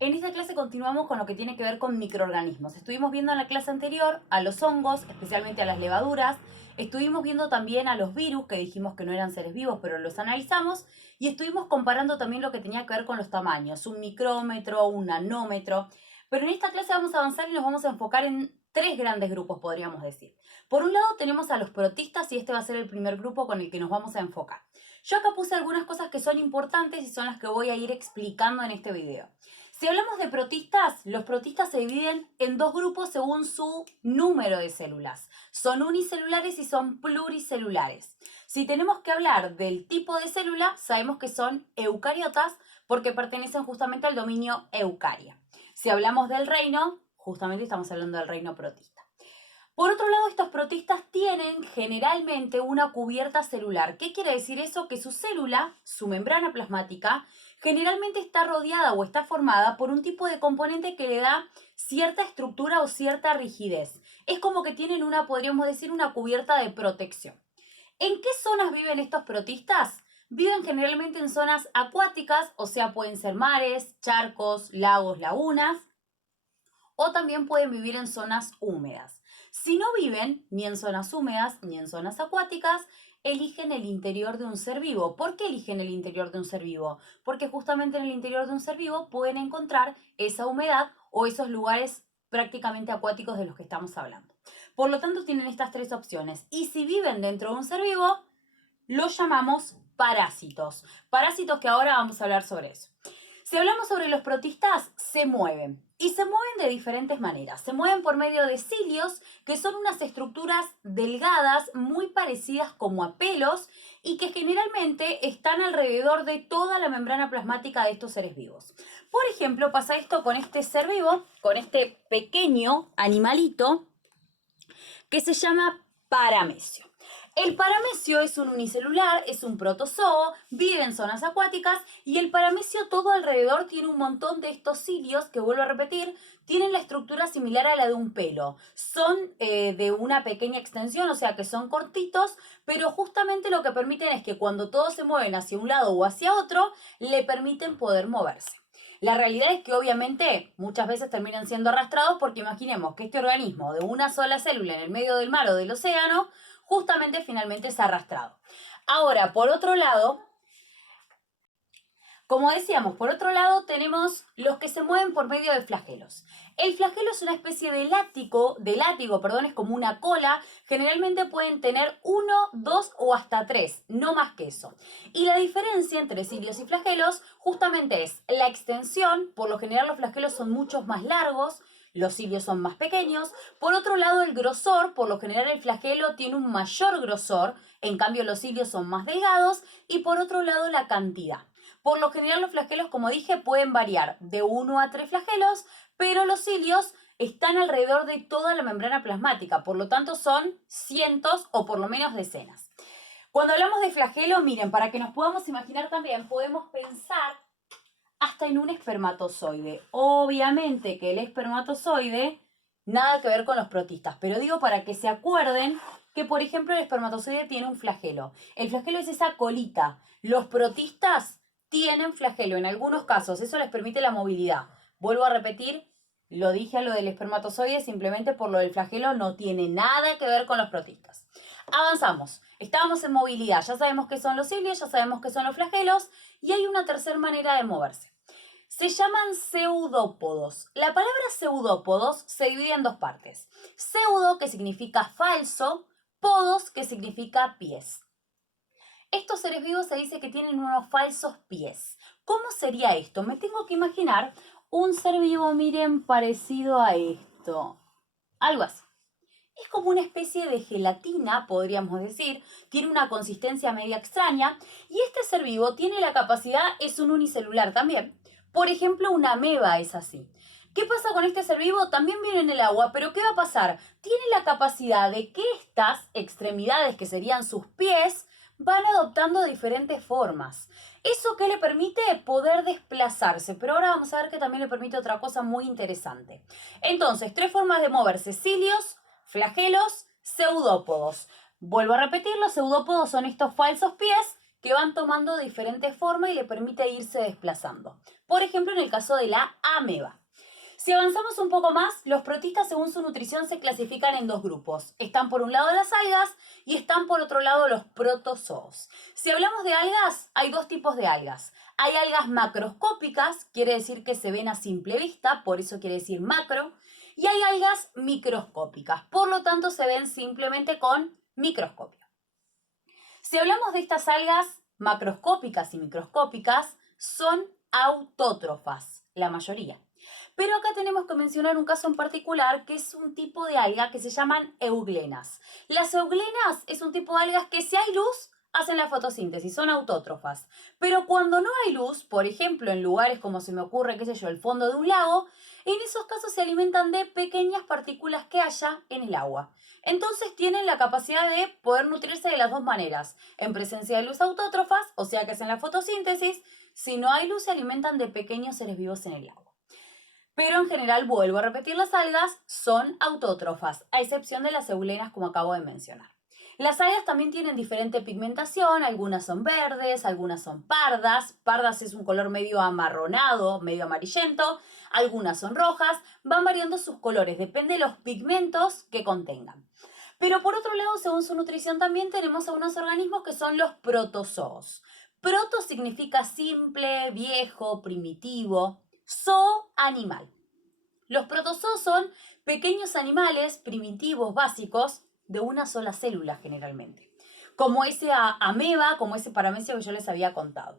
En esta clase continuamos con lo que tiene que ver con microorganismos. Estuvimos viendo en la clase anterior a los hongos, especialmente a las levaduras. Estuvimos viendo también a los virus, que dijimos que no eran seres vivos, pero los analizamos. Y estuvimos comparando también lo que tenía que ver con los tamaños, un micrómetro, un nanómetro. Pero en esta clase vamos a avanzar y nos vamos a enfocar en tres grandes grupos, podríamos decir. Por un lado tenemos a los protistas y este va a ser el primer grupo con el que nos vamos a enfocar. Yo acá puse algunas cosas que son importantes y son las que voy a ir explicando en este video. Si hablamos de protistas, los protistas se dividen en dos grupos según su número de células. Son unicelulares y son pluricelulares. Si tenemos que hablar del tipo de célula, sabemos que son eucariotas porque pertenecen justamente al dominio eucaria. Si hablamos del reino, justamente estamos hablando del reino protista. Por otro lado, estos protistas tienen generalmente una cubierta celular. ¿Qué quiere decir eso? Que su célula, su membrana plasmática, generalmente está rodeada o está formada por un tipo de componente que le da cierta estructura o cierta rigidez. Es como que tienen una, podríamos decir, una cubierta de protección. ¿En qué zonas viven estos protistas? Viven generalmente en zonas acuáticas, o sea, pueden ser mares, charcos, lagos, lagunas, o también pueden vivir en zonas húmedas. Si no viven ni en zonas húmedas ni en zonas acuáticas, eligen el interior de un ser vivo. ¿Por qué eligen el interior de un ser vivo? Porque justamente en el interior de un ser vivo pueden encontrar esa humedad o esos lugares prácticamente acuáticos de los que estamos hablando. Por lo tanto, tienen estas tres opciones. Y si viven dentro de un ser vivo, los llamamos parásitos. Parásitos que ahora vamos a hablar sobre eso. Si hablamos sobre los protistas, se mueven. Y se mueven de diferentes maneras. Se mueven por medio de cilios, que son unas estructuras delgadas muy parecidas como a pelos y que generalmente están alrededor de toda la membrana plasmática de estos seres vivos. Por ejemplo, pasa esto con este ser vivo, con este pequeño animalito que se llama paramecio. El paramecio es un unicelular, es un protozoo, vive en zonas acuáticas y el paramecio todo alrededor tiene un montón de estos cilios que, vuelvo a repetir, tienen la estructura similar a la de un pelo. Son de una pequeña extensión, o sea que son cortitos, pero justamente lo que permiten es que cuando todos se mueven hacia un lado o hacia otro, le permiten poder moverse. La realidad es que obviamente muchas veces terminan siendo arrastrados porque imaginemos que este organismo de una sola célula en el medio del mar o del océano justamente finalmente es arrastrado. Ahora, por otro lado, como decíamos, por otro lado tenemos los que se mueven por medio de flagelos. El flagelo es una especie de látigo, es como una cola. Generalmente pueden tener 1, 2 o hasta 3, no más que eso. Y la diferencia entre cilios y flagelos justamente es la extensión. Por lo general los flagelos son mucho más largos, los cilios son más pequeños. Por otro lado, el grosor, por lo general el flagelo tiene un mayor grosor, en cambio los cilios son más delgados. Y por otro lado, la cantidad. Por lo general los flagelos, como dije, pueden variar de 1 a 3 flagelos, pero los cilios están alrededor de toda la membrana plasmática, por lo tanto son cientos o por lo menos decenas. Cuando hablamos de flagelo, miren, para que nos podamos imaginar también, podemos pensar hasta en un espermatozoide. Obviamente que el espermatozoide, nada que ver con los protistas, pero digo para que se acuerden que, por ejemplo, el espermatozoide tiene un flagelo. El flagelo es esa colita. Los protistas tienen flagelo en algunos casos, eso les permite la movilidad. Vuelvo a repetir, lo dije a lo del espermatozoide, simplemente por lo del flagelo no tiene nada que ver con los protistas. Avanzamos, estábamos en movilidad, ya sabemos qué son los cilios, ya sabemos qué son los flagelos y hay una tercera manera de moverse. Se llaman pseudópodos. La palabra pseudópodos se divide en dos partes. Pseudo, que significa falso, podos, que significa pies. Estos seres vivos se dice que tienen unos falsos pies. ¿Cómo sería esto? Me tengo que imaginar un ser vivo, miren, parecido a esto. Algo así. Es como una especie de gelatina, podríamos decir. Tiene una consistencia media extraña. Y este ser vivo tiene la capacidad, es un unicelular también. Por ejemplo, una ameba es así. ¿Qué pasa con este ser vivo? También vive en el agua, pero ¿qué va a pasar? Tiene la capacidad de que estas extremidades, que serían sus pies, van adoptando diferentes formas. ¿Eso qué le permite? Poder desplazarse. Pero ahora vamos a ver que también le permite otra cosa muy interesante. Entonces, tres formas de moverse: cilios, flagelos, pseudópodos. Vuelvo a repetir, los pseudópodos son estos falsos pies que van tomando diferentes formas y le permite irse desplazando. Por ejemplo, en el caso de la ameba. Si avanzamos un poco más, los protistas según su nutrición se clasifican en dos grupos. Están por un lado las algas y están por otro lado los protozoos. Si hablamos de algas, hay dos tipos de algas. Hay algas macroscópicas, quiere decir que se ven a simple vista, por eso quiere decir macro. Y hay algas microscópicas, por lo tanto se ven simplemente con microscopio. Si hablamos de estas algas macroscópicas y microscópicas, son autótrofas, la mayoría. Pero acá tenemos que mencionar un caso en particular que es un tipo de alga que se llaman euglenas. Las euglenas es un tipo de algas que si hay luz hacen la fotosíntesis, son autótrofas. Pero cuando no hay luz, por ejemplo en lugares como se me ocurre, qué sé yo, el fondo de un lago, en esos casos se alimentan de pequeñas partículas que haya en el agua. Entonces tienen la capacidad de poder nutrirse de las dos maneras, en presencia de luz autótrofas, o sea que hacen la fotosíntesis, si no hay luz se alimentan de pequeños seres vivos en el agua. Pero en general, vuelvo a repetir, las algas son autótrofas, a excepción de las eulenas como acabo de mencionar. Las algas también tienen diferente pigmentación, algunas son verdes, algunas son pardas. Pardas es un color medio amarronado, medio amarillento, algunas son rojas, van variando sus colores, depende de los pigmentos que contengan. Pero por otro lado, según su nutrición también tenemos a unos organismos que son los protozoos. Proto significa simple, viejo, primitivo. Zoo, animal. Los protozoos son pequeños animales primitivos básicos de una sola célula generalmente, como ese ameba, como ese paramecio que yo les había contado.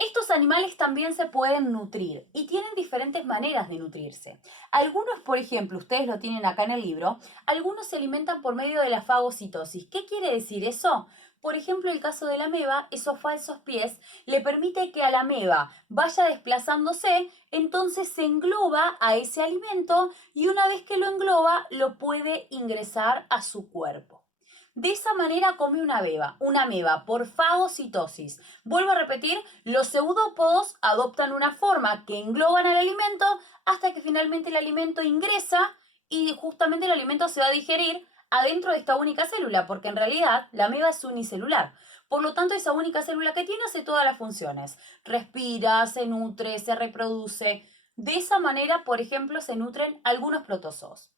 Estos animales también se pueden nutrir y tienen diferentes maneras de nutrirse. Algunos, por ejemplo, ustedes lo tienen acá en el libro, algunos se alimentan por medio de la fagocitosis. ¿Qué quiere decir eso? Por ejemplo, el caso de la ameba, esos falsos pies le permite que a la ameba vaya desplazándose, entonces se engloba a ese alimento y una vez que lo engloba, lo puede ingresar a su cuerpo. De esa manera come una ameba por fagocitosis. Vuelvo a repetir, los pseudópodos adoptan una forma que engloban al alimento hasta que finalmente el alimento ingresa y justamente el alimento se va a digerir adentro de esta única célula, porque en realidad la ameba es unicelular. Por lo tanto, esa única célula que tiene hace todas las funciones. Respira, se nutre, se reproduce. De esa manera, por ejemplo, se nutren algunos protozoos.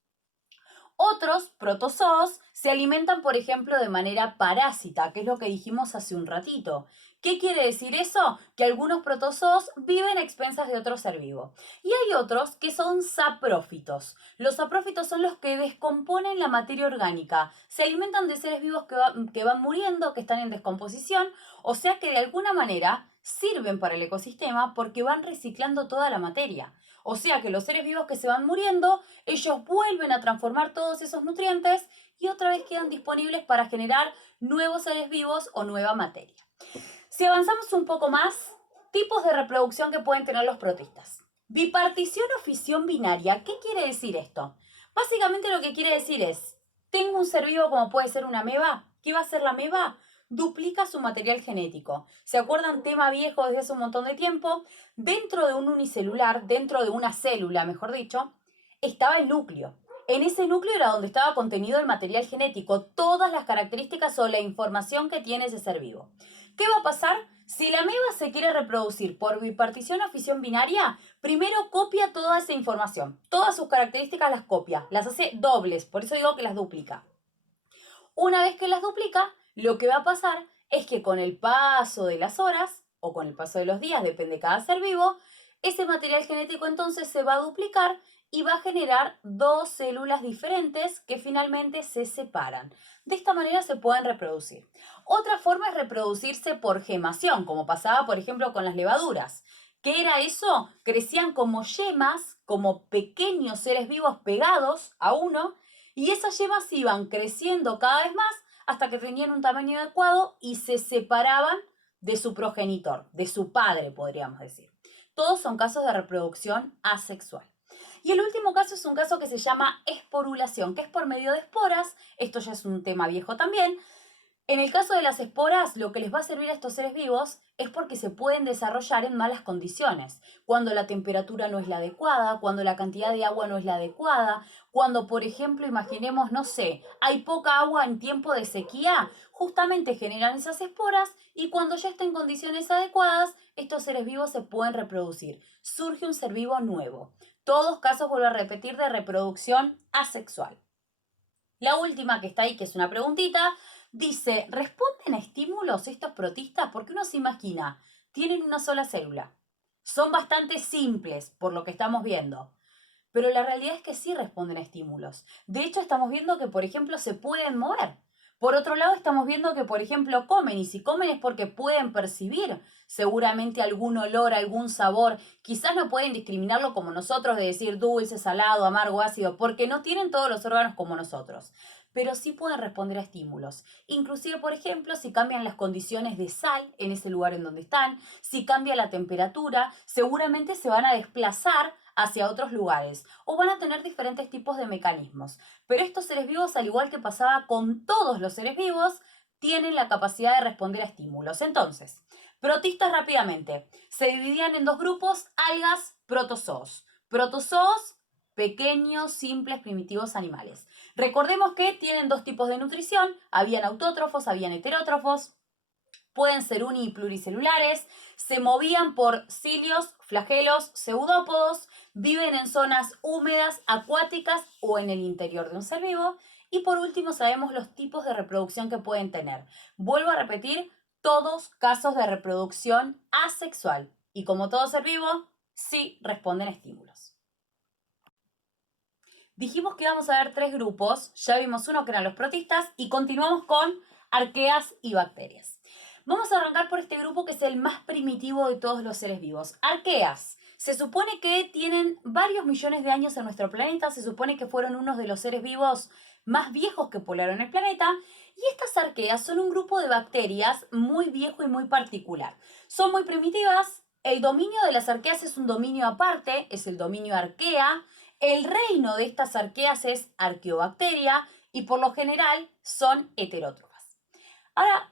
Otros protozoos se alimentan, por ejemplo, de manera parásita, que es lo que dijimos hace un ratito. ¿Qué quiere decir eso? Que algunos protozoos viven a expensas de otro ser vivo. Y hay otros que son saprófitos. Los saprófitos son los que descomponen la materia orgánica. Se alimentan de seres vivos que van muriendo, que están en descomposición, o sea que de alguna manera sirven para el ecosistema porque van reciclando toda la materia. O sea que los seres vivos que se van muriendo, ellos vuelven a transformar todos esos nutrientes y otra vez quedan disponibles para generar nuevos seres vivos o nueva materia. Si avanzamos un poco más, tipos de reproducción que pueden tener los protistas. Bipartición o fisión binaria, ¿qué quiere decir esto? Básicamente lo que quiere decir es, tengo un ser vivo como puede ser una ameba. ¿Qué va a hacer la ameba? Duplica su material genético. ¿Se acuerdan? Tema viejo desde hace un montón de tiempo. Dentro de un unicelular, dentro de una célula, mejor dicho, estaba el núcleo. En ese núcleo era donde estaba contenido el material genético, todas las características o la información que tiene ese ser vivo. ¿Qué va a pasar? Si la ameba se quiere reproducir por bipartición o fisión binaria, primero copia toda esa información. Todas sus características las copia, las hace dobles, por eso digo que las duplica. Una vez que las duplica, lo que va a pasar es que con el paso de las horas, o con el paso de los días, depende de cada ser vivo, ese material genético entonces se va a duplicar y va a generar dos células diferentes que finalmente se separan. De esta manera se pueden reproducir. Otra forma es reproducirse por gemación, como pasaba por ejemplo con las levaduras. ¿Qué era eso? Crecían como yemas, como pequeños seres vivos pegados a uno, y esas yemas iban creciendo cada vez más hasta que tenían un tamaño adecuado y se separaban de su progenitor, de su padre, podríamos decir. Todos son casos de reproducción asexual. Y el último caso es un caso que se llama esporulación, que es por medio de esporas. Esto ya es un tema viejo también. En el caso de las esporas, lo que les va a servir a estos seres vivos es porque se pueden desarrollar en malas condiciones, cuando la temperatura no es la adecuada, cuando la cantidad de agua no es la adecuada, cuando, por ejemplo, imaginemos, no sé, hay poca agua en tiempo de sequía, justamente generan esas esporas y cuando ya estén en condiciones adecuadas, estos seres vivos se pueden reproducir. Surge un ser vivo nuevo. Todos casos, vuelvo a repetir, de reproducción asexual. La última que está ahí, que es una preguntita, dice, ¿responden a estímulos estos protistas? Porque uno se imagina, tienen una sola célula. Son bastante simples, por lo que estamos viendo. Pero la realidad es que sí responden a estímulos. De hecho, estamos viendo que, por ejemplo, se pueden mover. Por otro lado, estamos viendo que, por ejemplo, comen. Y si comen es porque pueden percibir seguramente algún olor, algún sabor. Quizás no pueden discriminarlo como nosotros de decir dulce, salado, amargo, ácido, porque no tienen todos los órganos como nosotros. Pero sí pueden responder a estímulos. Inclusive, por ejemplo, si cambian las condiciones de sal en ese lugar en donde están, si cambia la temperatura, seguramente se van a desplazar hacia otros lugares o van a tener diferentes tipos de mecanismos. Pero estos seres vivos, al igual que pasaba con todos los seres vivos, tienen la capacidad de responder a estímulos. Entonces, protistas rápidamente. Se dividían en dos grupos, algas, protozoos. Protozoos, pequeños, simples, primitivos animales. Recordemos que tienen dos tipos de nutrición, habían autótrofos, habían heterótrofos, pueden ser uni y pluricelulares, se movían por cilios, flagelos, pseudópodos, viven en zonas húmedas, acuáticas o en el interior de un ser vivo. Y por último sabemos los tipos de reproducción que pueden tener. Vuelvo a repetir, todos casos de reproducción asexual. Y como todo ser vivo, sí responden a estímulos. Dijimos que íbamos a ver tres grupos, ya vimos uno que eran los protistas y continuamos con arqueas y bacterias. Vamos a arrancar por este grupo que es el más primitivo de todos los seres vivos. Arqueas. Se supone que tienen varios millones de años en nuestro planeta, se supone que fueron unos de los seres vivos más viejos que poblaron el planeta, y estas arqueas son un grupo de bacterias muy viejo y muy particular. Son muy primitivas, el dominio de las arqueas es un dominio aparte, es el dominio arquea, el reino de estas arqueas es Arqueobacteria y por lo general son heterótrofas. Ahora,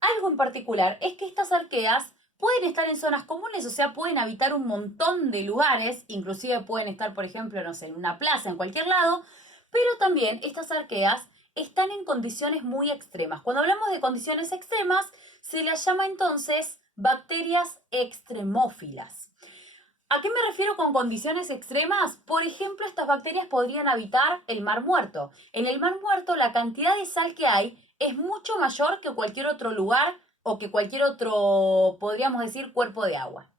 algo en particular es que estas arqueas pueden estar en zonas comunes, o sea, pueden habitar un montón de lugares, inclusive pueden estar, por ejemplo, no sé, en una plaza, en cualquier lado, pero también estas arqueas están en condiciones muy extremas. Cuando hablamos de condiciones extremas, se las llama entonces bacterias extremófilas. ¿A qué me refiero con condiciones extremas? Por ejemplo, estas bacterias podrían habitar el mar muerto. En el mar muerto la cantidad de sal que hay es mucho mayor que cualquier otro lugar o que cualquier otro, podríamos decir, cuerpo de agua.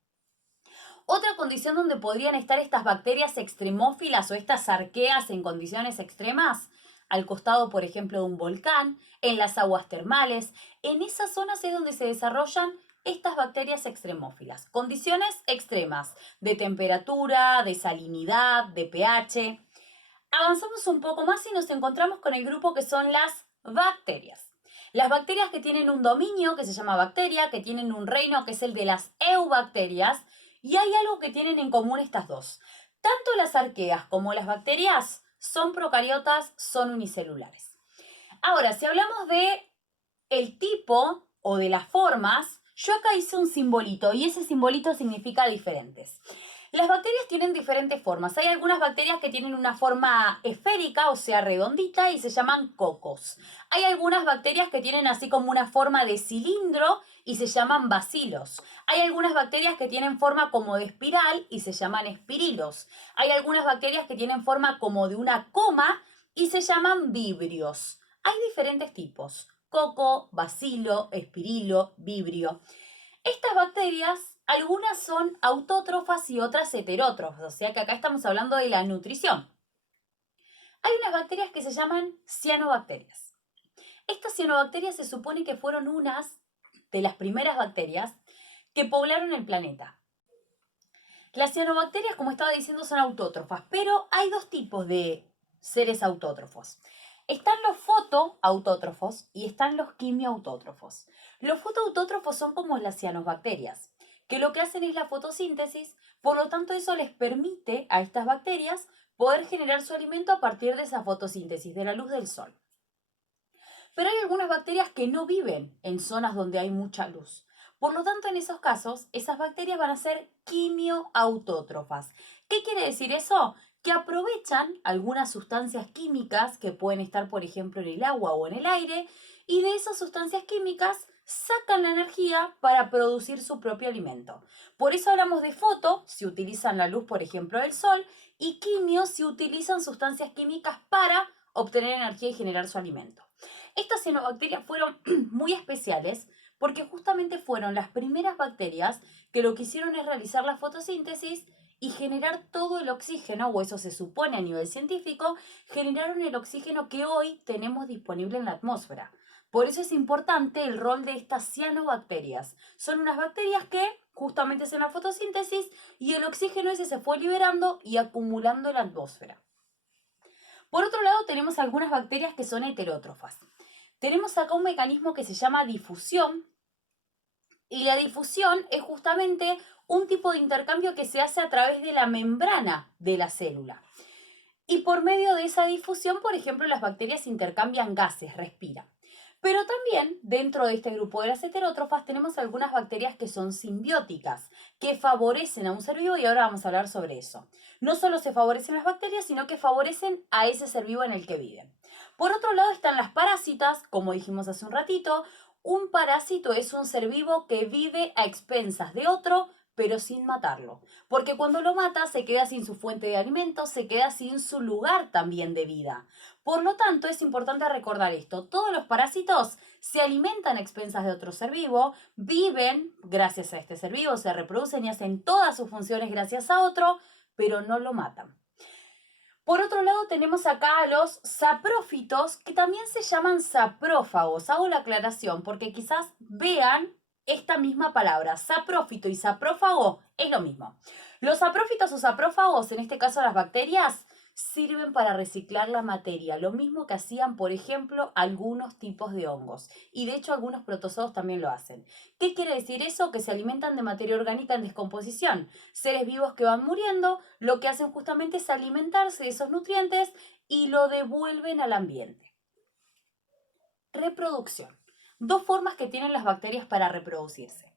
Otra condición donde podrían estar estas bacterias extremófilas o estas arqueas en condiciones extremas, al costado, por ejemplo, de un volcán, en las aguas termales, en esas zonas es donde se desarrollan estas bacterias extremófilas. Condiciones extremas de temperatura, de salinidad, de pH. Avanzamos un poco más y nos encontramos con el grupo que son las bacterias. Las bacterias que tienen un dominio que se llama bacteria, que tienen un reino que es el de las eubacterias, y hay algo que tienen en común estas dos. Tanto las arqueas como las bacterias son procariotas, son unicelulares. Ahora, si hablamos de el tipo o de las formas, yo acá hice un simbolito y ese simbolito significa diferentes. Las bacterias tienen diferentes formas. Hay algunas bacterias que tienen una forma esférica, o sea, redondita, y se llaman cocos. Hay algunas bacterias que tienen así como una forma de cilindro y se llaman bacilos. Hay algunas bacterias que tienen forma como de espiral y se llaman espirilos. Hay algunas bacterias que tienen forma como de una coma y se llaman vibrios. Hay diferentes tipos: coco, bacilo, espirilo, vibrio. Estas bacterias, algunas son autótrofas y otras heterótrofas, o sea que acá estamos hablando de la nutrición. Hay unas bacterias que se llaman cianobacterias. Estas cianobacterias se supone que fueron unas de las primeras bacterias que poblaron el planeta. Las cianobacterias, como estaba diciendo, son autótrofas, pero hay dos tipos de seres autótrofos. Están los fotoautótrofos y están los quimioautótrofos. Los fotoautótrofos son como las cianobacterias, que lo que hacen es la fotosíntesis, por lo tanto eso les permite a estas bacterias poder generar su alimento a partir de esa fotosíntesis, de la luz del sol. Pero hay algunas bacterias que no viven en zonas donde hay mucha luz. Por lo tanto, en esos casos, esas bacterias van a ser quimioautótrofas. ¿Qué quiere decir eso? Que aprovechan algunas sustancias químicas que pueden estar, por ejemplo, en el agua o en el aire, y de esas sustancias químicas sacan la energía para producir su propio alimento. Por eso hablamos de foto, si utilizan la luz, por ejemplo, del sol, y quimio, si utilizan sustancias químicas para obtener energía y generar su alimento. Estas cianobacterias fueron muy especiales porque justamente fueron las primeras bacterias que lo que hicieron es realizar la fotosíntesis y generar todo el oxígeno, o eso se supone a nivel científico, generaron el oxígeno que hoy tenemos disponible en la atmósfera. Por eso es importante el rol de estas cianobacterias. Son unas bacterias que justamente hacen la fotosíntesis y el oxígeno ese se fue liberando y acumulando en la atmósfera. Por otro lado, tenemos algunas bacterias que son heterótrofas. Tenemos acá un mecanismo que se llama difusión, y la difusión es justamente un tipo de intercambio que se hace a través de la membrana de la célula. Y por medio de esa difusión, por ejemplo, las bacterias intercambian gases, respiran. Pero también dentro de este grupo de las heterótrofas tenemos algunas bacterias que son simbióticas, que favorecen a un ser vivo, y ahora vamos a hablar sobre eso. No solo se favorecen las bacterias, sino que favorecen a ese ser vivo en el que viven. Por otro lado están las parásitas, como dijimos hace un ratito. Un parásito es un ser vivo que vive a expensas de otro, pero sin matarlo. Porque cuando lo mata se queda sin su fuente de alimento, se queda sin su lugar también de vida. Por lo tanto, es importante recordar esto. Todos los parásitos se alimentan a expensas de otro ser vivo, viven gracias a este ser vivo, se reproducen y hacen todas sus funciones gracias a otro, pero no lo matan. Por otro lado, tenemos acá a los saprófitos, que también se llaman saprófagos. Hago la aclaración porque quizás vean esta misma palabra. Saprófito y saprófago es lo mismo. Los saprófitos o saprófagos, en este caso las bacterias, sirven para reciclar la materia, lo mismo que hacían, por ejemplo, algunos tipos de hongos. Y de hecho algunos protozoos también lo hacen. ¿Qué quiere decir eso? Que se alimentan de materia orgánica en descomposición. Seres vivos que van muriendo, lo que hacen justamente es alimentarse de esos nutrientes y lo devuelven al ambiente. Reproducción. Dos formas que tienen las bacterias para reproducirse.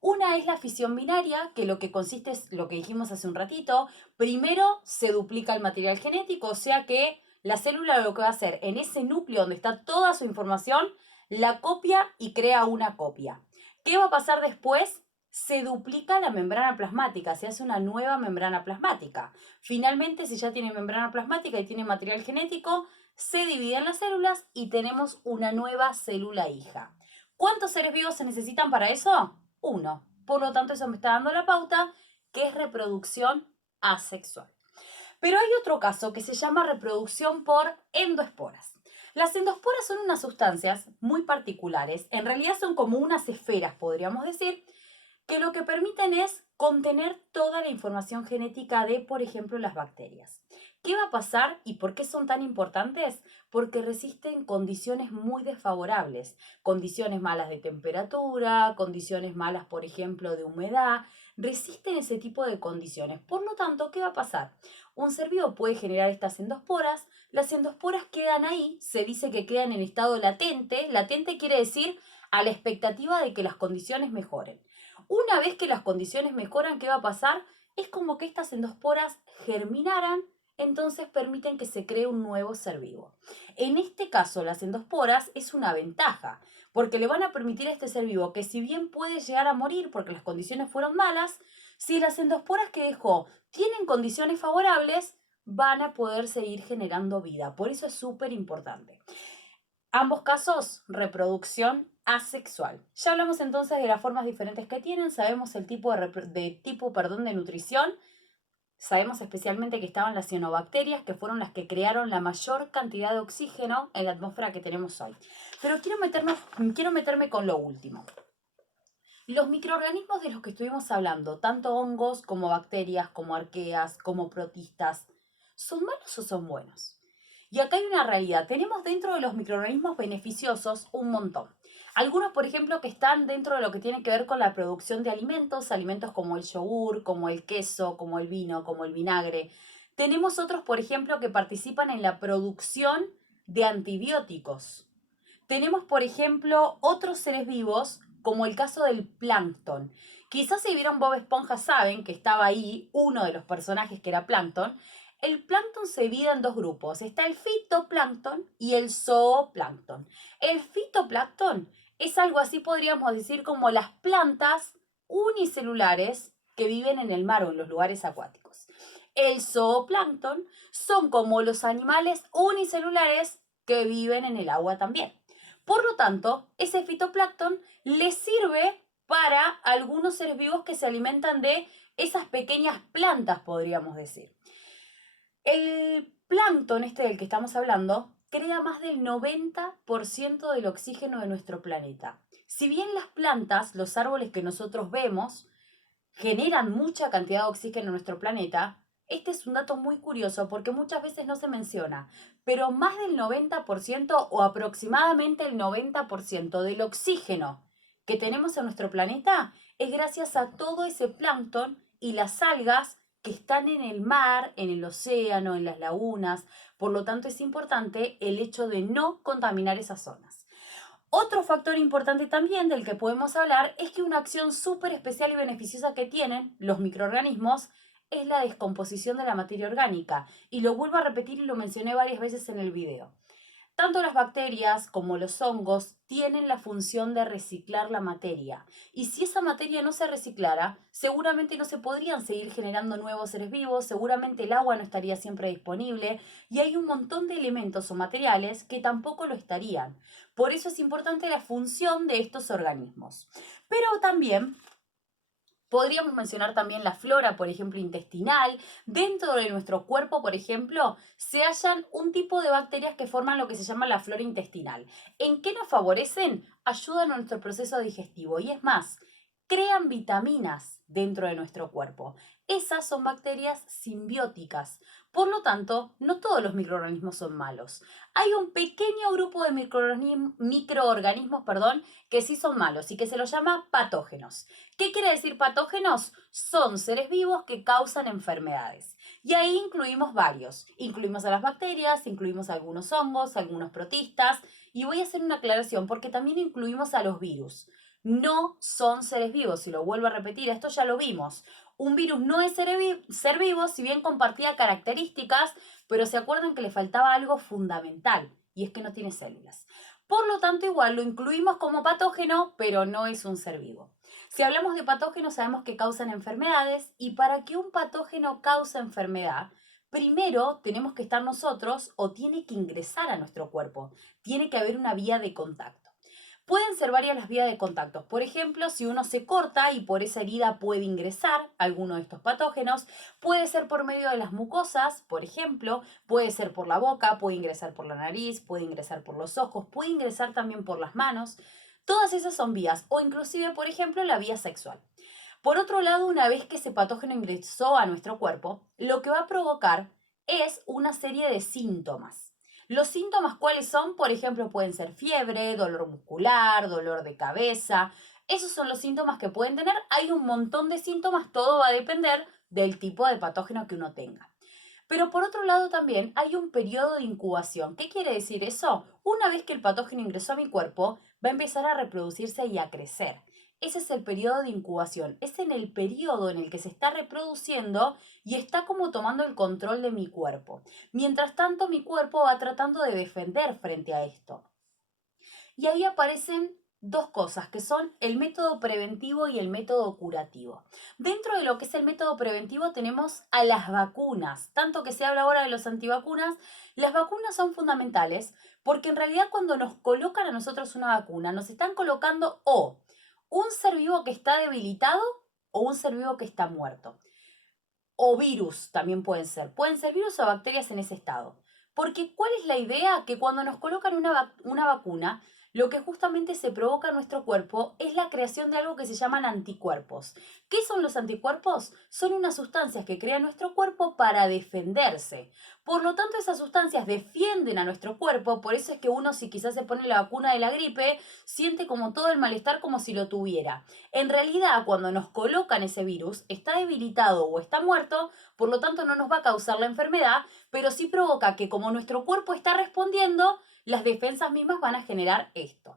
Una es la fisión binaria, que lo que consiste es lo que dijimos hace un ratito. Primero se duplica el material genético, o sea que la célula lo que va a hacer en ese núcleo donde está toda su información, la copia y crea una copia. ¿Qué va a pasar después? Se duplica la membrana plasmática, se hace una nueva membrana plasmática. Finalmente, si ya tiene membrana plasmática y tiene material genético, se dividen las células y tenemos una nueva célula hija. ¿Cuántos seres vivos se necesitan para eso? Uno. Por lo tanto, eso me está dando la pauta, que es reproducción asexual. Pero hay otro caso que se llama reproducción por endoesporas. Las endoesporas son unas sustancias muy particulares, en realidad son como unas esferas, podríamos decir, que lo que permiten es contener toda la información genética de, por ejemplo, las bacterias. ¿Qué va a pasar y por qué son tan importantes? Porque resisten condiciones muy desfavorables, condiciones malas de temperatura, condiciones malas, por ejemplo, de humedad, resisten ese tipo de condiciones. Por lo tanto, ¿qué va a pasar? Un ser vivo puede generar estas endosporas, las endosporas quedan ahí, se dice que quedan en estado latente, latente quiere decir a la expectativa de que las condiciones mejoren. Una vez que las condiciones mejoran, ¿qué va a pasar? Es como que estas endosporas germinaran, entonces permiten que se cree un nuevo ser vivo. En este caso, las endosporas es una ventaja, porque le van a permitir a este ser vivo que, si bien puede llegar a morir porque las condiciones fueron malas, si las endosporas que dejó tienen condiciones favorables, van a poder seguir generando vida. Por eso es súper importante. Ambos casos, reproducción asexual. Ya hablamos entonces de las formas diferentes que tienen, sabemos el tipo de nutrición, sabemos especialmente que estaban las cianobacterias, que fueron las que crearon la mayor cantidad de oxígeno en la atmósfera que tenemos hoy. Pero quiero meterme con lo último. Los microorganismos de los que estuvimos hablando, tanto hongos como bacterias, como arqueas, como protistas, ¿son malos o son buenos? Y acá hay una realidad. Tenemos dentro de los microorganismos beneficiosos un montón. Algunos, por ejemplo, que están dentro de lo que tiene que ver con la producción de alimentos, alimentos como el yogur, como el queso, como el vino, como el vinagre. Tenemos otros, por ejemplo, que participan en la producción de antibióticos. tenemos, por ejemplo, otros seres vivos, como el caso del plancton. Quizás si vieron Bob Esponja saben que estaba ahí uno de los personajes que era plancton. El plancton se divide en dos grupos. Está el fitoplancton y el zooplancton. El fitoplancton es algo así, podríamos decir, como las plantas unicelulares que viven en el mar o en los lugares acuáticos. El zooplancton son como los animales unicelulares que viven en el agua también. Por lo tanto, ese fitoplancton le sirve para algunos seres vivos que se alimentan de esas pequeñas plantas, podríamos decir. El plancton este del que estamos hablando crea más del 90% del oxígeno de nuestro planeta. Si bien las plantas, los árboles que nosotros vemos, generan mucha cantidad de oxígeno en nuestro planeta, este es un dato muy curioso porque muchas veces no se menciona, pero más del 90% o aproximadamente el 90% del oxígeno que tenemos en nuestro planeta es gracias a todo ese plancton y las algas que están en el mar, en el océano, en las lagunas. Por lo tanto, es importante el hecho de no contaminar esas zonas. Otro factor importante también del que podemos hablar es que una acción súper especial y beneficiosa que tienen los microorganismos es la descomposición de la materia orgánica. Y lo vuelvo a repetir y lo mencioné varias veces en el video. Tanto las bacterias como los hongos tienen la función de reciclar la materia. Y si esa materia no se reciclara, seguramente no se podrían seguir generando nuevos seres vivos, seguramente el agua no estaría siempre disponible y hay un montón de elementos o materiales que tampoco lo estarían. Por eso es importante la función de estos organismos. Pero también podríamos mencionar también la flora, por ejemplo, intestinal. Dentro de nuestro cuerpo, por ejemplo, se hallan un tipo de bacterias que forman lo que se llama la flora intestinal. ¿En qué nos favorecen? Ayudan a nuestro proceso digestivo y es más, crean vitaminas dentro de nuestro cuerpo. Esas son bacterias simbióticas. Por lo tanto, no todos los microorganismos son malos. Hay un pequeño grupo de microorganismos, que sí son malos y que se los llama patógenos. ¿Qué quiere decir patógenos? Son seres vivos que causan enfermedades. Y ahí incluimos varios. Incluimos a las bacterias, incluimos a algunos hongos, algunos protistas. Y voy a hacer una aclaración porque también incluimos a los virus. No son seres vivos, si lo vuelvo a repetir, esto ya lo vimos. Un virus no es ser vivo, si bien compartía características, pero se acuerdan que le faltaba algo fundamental, y es que no tiene células. Por lo tanto, igual lo incluimos como patógeno, pero no es un ser vivo. Si hablamos de patógenos, sabemos que causan enfermedades, y para que un patógeno cause enfermedad, primero tenemos que estar nosotros o tiene que ingresar a nuestro cuerpo. Tiene que haber una vía de contacto. Pueden ser varias las vías de contacto. Por ejemplo, si uno se corta y por esa herida puede ingresar alguno de estos patógenos, puede ser por medio de las mucosas, por ejemplo, puede ser por la boca, puede ingresar por la nariz, puede ingresar por los ojos, puede ingresar también por las manos. Todas esas son vías, o inclusive, por ejemplo, la vía sexual. Por otro lado, una vez que ese patógeno ingresó a nuestro cuerpo, lo que va a provocar es una serie de síntomas. Los síntomas, ¿cuáles son? Por ejemplo, pueden ser fiebre, dolor muscular, dolor de cabeza. Esos son los síntomas que pueden tener. Hay un montón de síntomas, todo va a depender del tipo de patógeno que uno tenga. Pero por otro lado también hay un periodo de incubación. ¿Qué quiere decir eso? Una vez que el patógeno ingresó a mi cuerpo, va a empezar a reproducirse y a crecer. Ese es el periodo de incubación. Es en el periodo en el que se está reproduciendo y está como tomando el control de mi cuerpo. Mientras tanto, mi cuerpo va tratando de defender frente a esto. Y ahí aparecen dos cosas, que son el método preventivo y el método curativo. Dentro de lo que es el método preventivo tenemos a las vacunas. Tanto que se habla ahora de los antivacunas, las vacunas son fundamentales porque en realidad cuando nos colocan a nosotros una vacuna, nos están colocando o un ser vivo que está debilitado o un ser vivo que está muerto. O virus también pueden ser virus o bacterias en ese estado. Porque ¿cuál es la idea? Que cuando nos colocan una vacuna, lo que justamente se provoca en nuestro cuerpo es la creación de algo que se llaman anticuerpos. ¿Qué son los anticuerpos? Son unas sustancias que crea nuestro cuerpo para defenderse. Por lo tanto, esas sustancias defienden a nuestro cuerpo, por eso es que uno, si quizás se pone la vacuna de la gripe, siente como todo el malestar como si lo tuviera. En realidad, cuando nos colocan ese virus, está debilitado o está muerto, por lo tanto no nos va a causar la enfermedad, pero sí provoca que como nuestro cuerpo está respondiendo, las defensas mismas van a generar esto.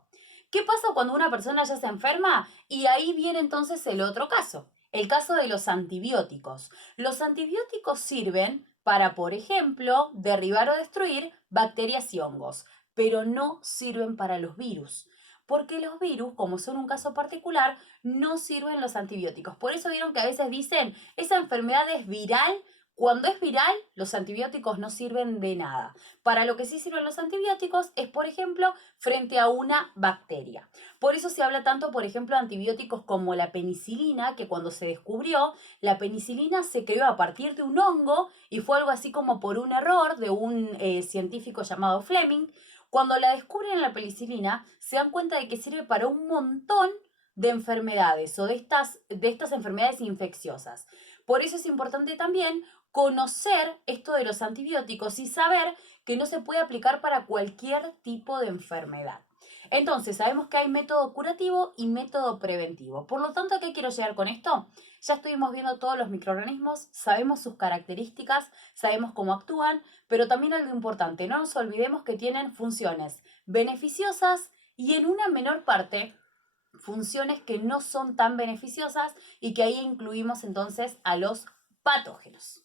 ¿Qué pasa cuando una persona ya se enferma? Y ahí viene entonces el otro caso, el caso de los antibióticos. Los antibióticos sirven para, por ejemplo, derribar o destruir bacterias y hongos, pero no sirven para los virus. Porque los virus, como son un caso particular, no sirven los antibióticos. Por eso vieron que a veces dicen, esa enfermedad es viral. Cuando es viral, los antibióticos no sirven de nada. Para lo que sí sirven los antibióticos es, por ejemplo, frente a una bacteria. Por eso se habla tanto, por ejemplo, de antibióticos como la penicilina, que cuando se descubrió, la penicilina se creó a partir de un hongo y fue algo así como por un error de un científico llamado Fleming. Cuando la descubren la penicilina, se dan cuenta de que sirve para un montón de enfermedades o de estas enfermedades infecciosas. Por eso es importante también conocer esto de los antibióticos y saber que no se puede aplicar para cualquier tipo de enfermedad. Entonces, sabemos que hay método curativo y método preventivo. Por lo tanto, ¿a qué quiero llegar con esto? Ya estuvimos viendo todos los microorganismos, sabemos sus características, sabemos cómo actúan, pero también algo importante, no nos olvidemos que tienen funciones beneficiosas y en una menor parte funciones que no son tan beneficiosas y que ahí incluimos entonces a los patógenos.